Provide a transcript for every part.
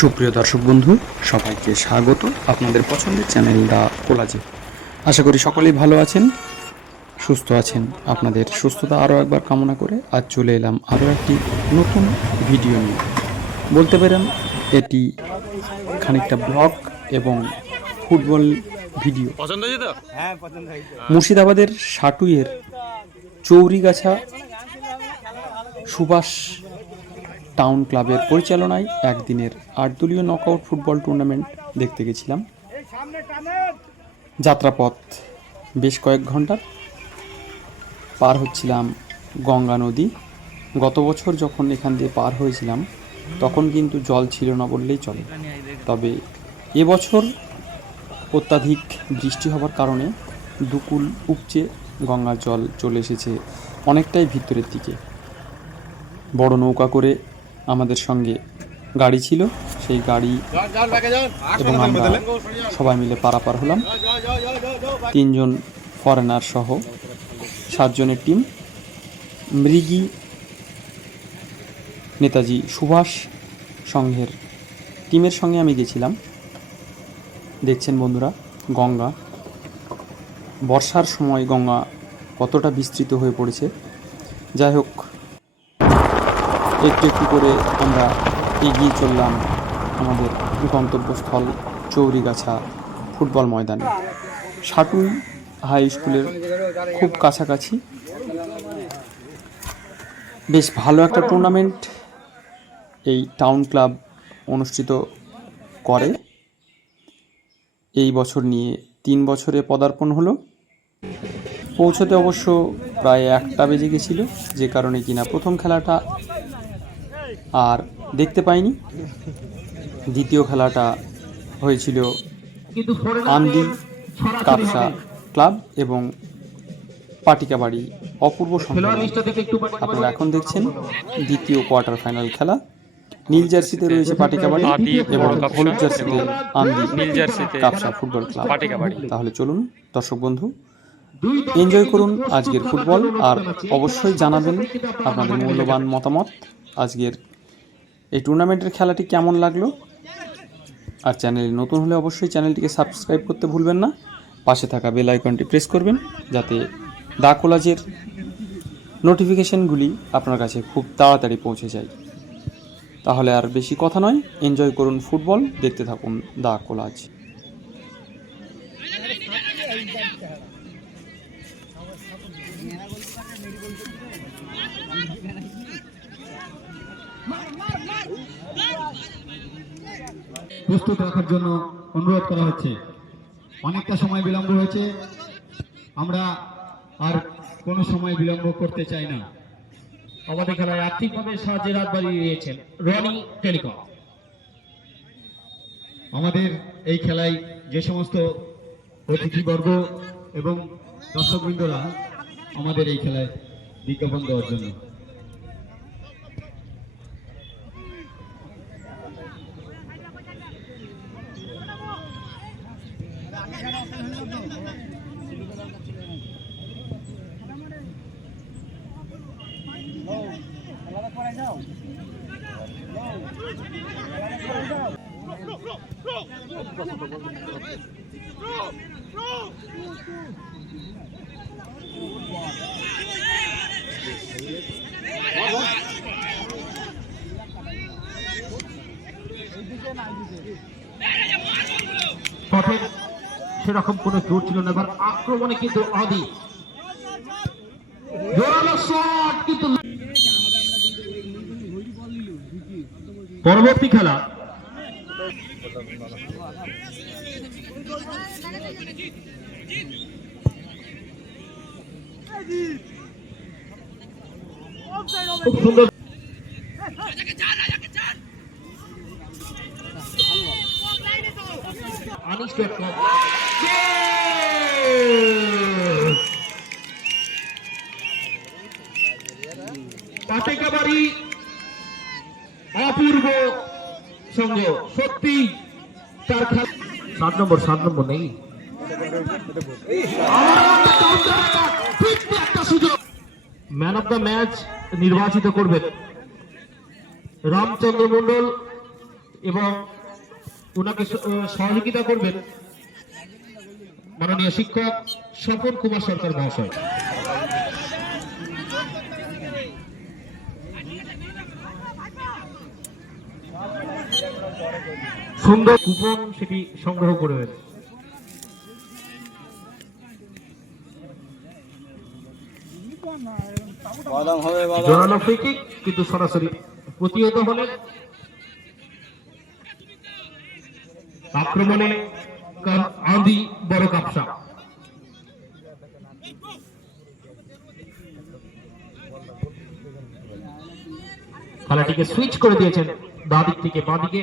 সুপ্রিয় দর্শক বন্ধু সবাইকে স্বাগত আপনাদের পছন্দের চ্যানেল দা কোলাজে। আশা করি সকলেই ভালো আছেন সুস্থ আছেন। আপনাদের সুস্থতা আরও একবার কামনা করে আজ চলে এলাম আরও একটি নতুন ভিডিও নিয়ে। বলতে পারেন এটি খানিকটা ব্লগ এবং ফুটবল ভিডিও তো? মুর্শিদাবাদের সাটুইয়ের চৌরিগাছা সুভাষ টাউন ক্লাবের পরিচালনায় একদিনের আট দলীয় নকআউট ফুটবল টুর্নামেন্ট দেখতে গেছিলাম। যাত্রাপথ বেশ কয়েক ঘণ্টার। পার হচ্ছিলাম গঙ্গা নদী। গত বছর যখন এখান দিয়ে পার হয়েছিলাম, তখন কিন্তু জল ছিল না বললেই চলে। তবে এবছর অত্যাধিক বৃষ্টি হবার কারণে দুকুল উপচে গঙ্গার জল চলে এসেছে অনেকটাই ভিতরের দিকে। বড় নৌকা করে আমাদের সঙ্গে গাড়ি ছিল সেই গাড়ি এবং আমরা সবাই মিলে পারাপার হলাম। তিনজন ফরেনার সহ সাতজনের টিম মৃগী নেতাজি সুভাষ সংঘের টিমের সঙ্গে আমি গেছিলাম। দেখছেন বন্ধুরা গঙ্গা। বর্ষার সময় গঙ্গা কতটা বিস্তৃত হয়ে পড়েছে। যাই হোক একটু একটু করে আমরা এগিয়ে চললাম আমাদের গন্তব্যস্থল চৌরিগাছা ফুটবল ময়দানে। সাটুই হাই স্কুলের খুব কাছাকাছি। বেশ ভালো একটা টুর্নামেন্ট এই টাউন ক্লাব অনুষ্ঠিত করে। এই বছর নিয়ে তিন বছরে পদার্পণ হলো। পৌঁছতে অবশ্য প্রায় একটা বেজে গেছিল, যে কারণে কিনা প্রথম খেলাটা আর দেখতে পাইনি। দ্বিতীয় খেলাটা হয়েছিল আমদি কাপসা ক্লাব এবং পাটিকাবাড়ি অপূর্ব সংগ্রাম আপনারা এখন দেখছেন দ্বিতীয় কোয়ার্টার ফাইনাল খেলা। নীল জার্সিতে রয়েছে পাটিকাবাড়ি এবং হলুদ জার্সিতে আমদি নীল জার্সিতে কাপসা ফুটবল ক্লাব। পাটিকাবাড়ি। তাহলে চলুন দর্শক বন্ধু এনজয় করুন আজকের ফুটবল। আর অবশ্যই জানাবেন আপনাদের মূল্যবান মতামত। আজকের এই টুর্নামেন্টের খেলাটি কেমন লাগল? আর চ্যানেলে নতুন হলে অবশ্যই চ্যানেলটিকে সাবস্ক্রাইব করতে ভুলবেন না। পাশে থাকা বেল আইকনটি প্রেস করবেন যাতে দা কোলাজের নোটিফিকেশানগুলি আপনার কাছে খুব তাড়াতাড়ি পৌঁছে যায়। তাহলে আর বেশি কথা নয়, এনজয় করুন ফুটবল, দেখতে থাকুন দা কোলাজ প্রস্তুত রাখার জন্য অনুরোধ করা হচ্ছে। অনেকটা সময় বিলম্ব হয়েছে। আমরা আর কোনো সময় বিলম্ব করতে চাই না। আমাদের খেলায় আর্থিকভাবে সাহায্যের হাত বাড়িয়ে দিয়েছেন রনি টেলিকম। আমাদের এই খেলায় যে সমস্ত অতিথিবর্গ এবং দর্শকবৃন্দরা আমাদের এই খেলায় বিজ্ঞাপন দেওয়ার জন্য। সেরকম কোনো জোর ছিল না এবার আক্রমণে কিন্তু আদি। জোরালো শট কিন্তু পরবর্তী খেলা। খুব সুন্দর আনিস ডট কম পাটেকাবাড়ি অপূর্ব সঙ্গ। সত্যি তার খেলা সাত নম্বর সাত নম্বর নেই। ম্যান অফ দ্য ম্যাচ নির্বাচিত করবেন রামচন্দ্র মন্ডল এবং ওনাকে সহযোগিতা করবেন মাননীয় শিক্ষক স্বপন কুমার সরকার মহাশয়। সুন্দর কুপন সেটি সংগ্রহ করবেন জোরালো ফ্রি কিক কিন্তু সরাসরি প্রতিহত হলেন আক্রমণে আঁধি বড় কাপসা খেলাটিকে সুইচ করে দিয়েছেন বাঁ দিক থেকে বাঁ দিকে।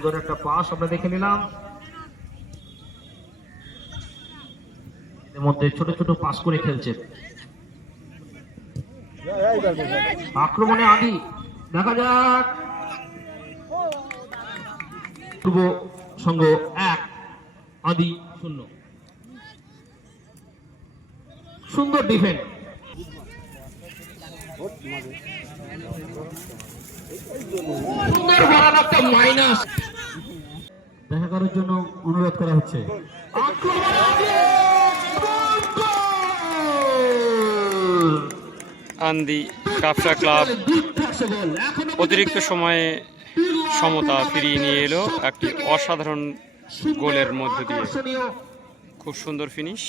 সুন্দর একটা পাস আমরা দেখে নিলাম। এর মধ্যে ছোট ছোট পাস করে খেলছেন আক্রমণে আদি, দেখা যাক। পূর্ব সংঘ এক, আদি শূন্য। সুন্দর ডিফেন্স সুন্দর একটা মাইনাস করার জন্য অনুরোধ করা হচ্ছে! আন্দি কাপসা ক্লাব অতিরিক্ত সময়ে সমতা ফিরিয়ে নিয়ে এলো একটি অসাধারণ গোলের মধ্য দিয়ে। খুব সুন্দর ফিনিশ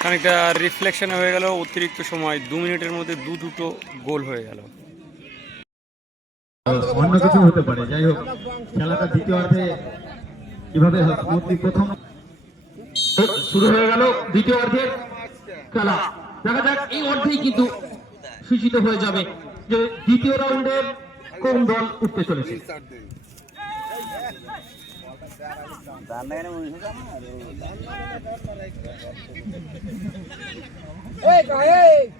খানিকটা রিফ্লেকশন হয়ে গেল, অতিরিক্ত সময় দু মিনিটের মধ্যে দু দুটো গোল হয়ে গেল। অন্য কিছু হতে পারে যাই হোক খেলাটা দ্বিতীয়ার্ধে কীভাবে প্রথম শুরু হয়ে গেল দ্বিতীয় অর্ধের খেলা। দেখা যাক এই অর্ধেই কিন্তু সূচিত হয়ে যাবে যে দ্বিতীয় রাউন্ডের কোন দল উঠতে চলেছে। এই।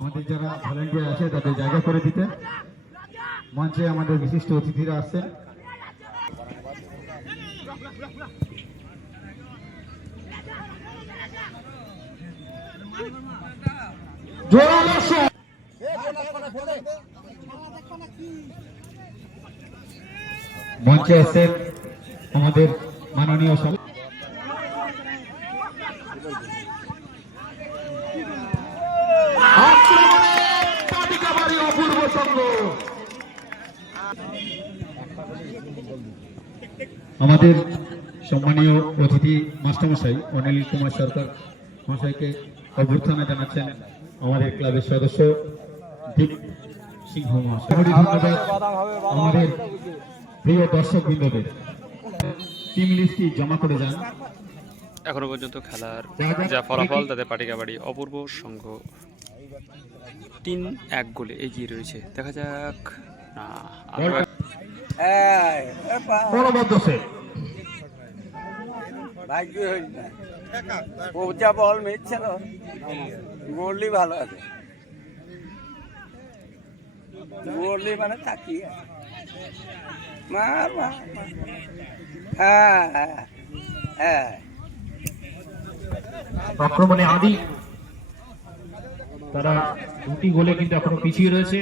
আমাদের যারা ভলেন্টিয়ার আছে তাদের জায়গা করে দিতে। মঞ্চে আমাদের বিশিষ্ট অতিথিরা আসছেন। জোরালো মঞ্চে আসছেন আমাদের মাননীয় সংঘ আমাদের সম্মানীয় অতিথি মাস্টারমশাই অনিল কুমার সরকার মহাশয়কে অভ্যর্থনা জানাচ্ছেন আমাদের ক্লাবের সদস্য। সিংহ মহাশয় আমাদের প্রিয় দর্শক বৃন্দদের টিম লিস্টটি জমা করে যান? এখনও পর্যন্ত খেলার যা ফলাফল তাতে পাটিকাবাড়ি অপূর্ব সংঘ তিন এক গোলে এগিয়ে রয়েছে। দেখা যাক। না ভাগ্য হইল না বল মিটছিল গোল্ডি ভালো আছে। মানে তাকিয়ে মার মার মার। হ্যাঁ হ্যাঁ হ্যাঁ। আক্রমণে আদি। তারা দুটি গোলে কিন্তু এখনও পিছিয়ে রয়েছে।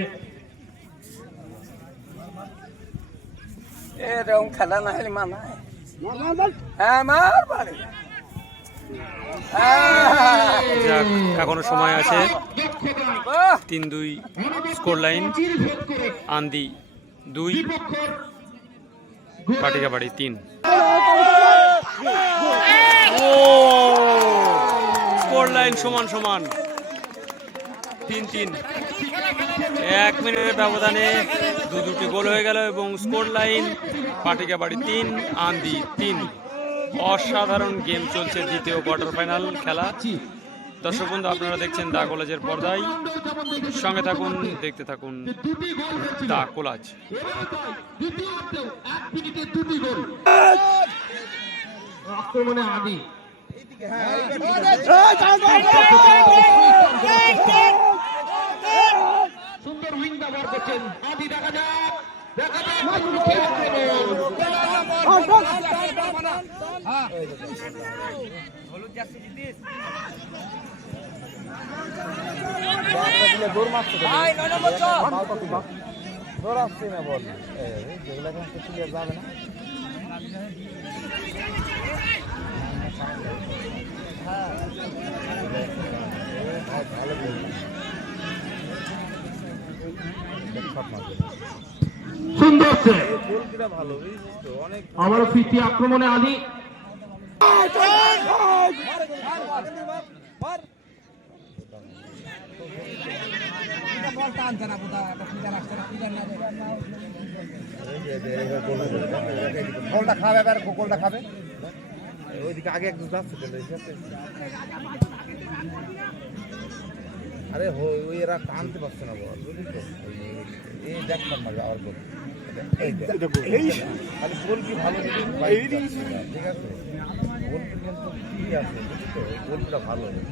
এরকম খেলা না হলে মানায় হ্যাঁ মার বাড়ি। হ্যাঁ এখনও সময় আছে। তিন দুই স্কোর লাইন আন্দি দুই পাটিকাবাড়ি তিন। ও লাইন সমান সমান। তিন তিন। এক মিনিটের ব্যবধানে দু দুটি গোল হয়ে গেল এবং স্কোর লাইন পাটিকা বাড়ি তিন, আন্দি তিন। অসাধারণ গেম চলছে দ্বিতীয় কোয়ার্টার ফাইনাল খেলা। দর্শক বন্ধু আপনারা দেখছেন দা কলেজের পর্দায়। সঙ্গে থাকুন দেখতে থাকুন দুটি গোল হয়েছিল দা কলাজ আক্রমণে আদি সুন্দর উইং ব্যবহার করছেন আদি দেখা যাক দেখা যাক মুখে আক্রমণ আসছে না বল যেগুলো এখন ক্লিয়ার যাবে না সুন্দর ভালো বুঝছিস তো? অনেক ফিরতি আক্রমণে আদি গোলটা খাবে এবার গোলটা খাবে? ওইদিকে আগে একজন যাচ্ছে। আরে হো- ওই এরা টানতে পারছে না বল এই দেখতাম না যাওয়ার গোল খালি গোল কি ভালো ঠিক আছে। গোল কিন্তু কি আছে গোলটা ভালো হতে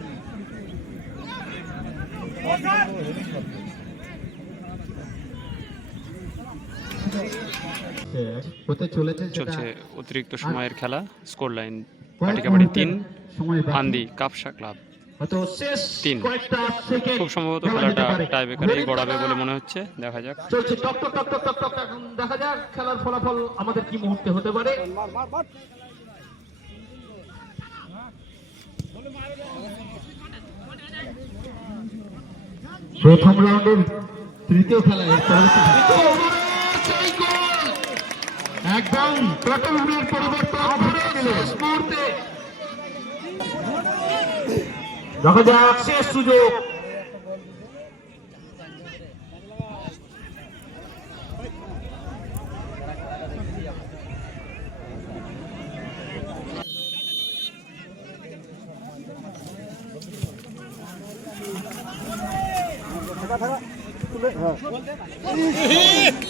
চলেছে অতিরিক্ত সময়ের খেলা স্কোর লাইন কয়েক তিন। আন্দি কাপসা ক্লাব তিন। খুব সম্ভবত খেলাটা। টাই বেকারেই গড়াবে বলে মনে হচ্ছে দেখা যাক চলছে টক টক টক টক টক দেখা যাক খেলার ফলাফল আমাদের কি মুহূর্তে হতে পারে প্রথম রাউন্ডের তৃতীয় খেলায় একদম উড়ের পরিবর্তন শেষ মুহূর্তে। দেখা যাক শেষ সুযোগ। শেষ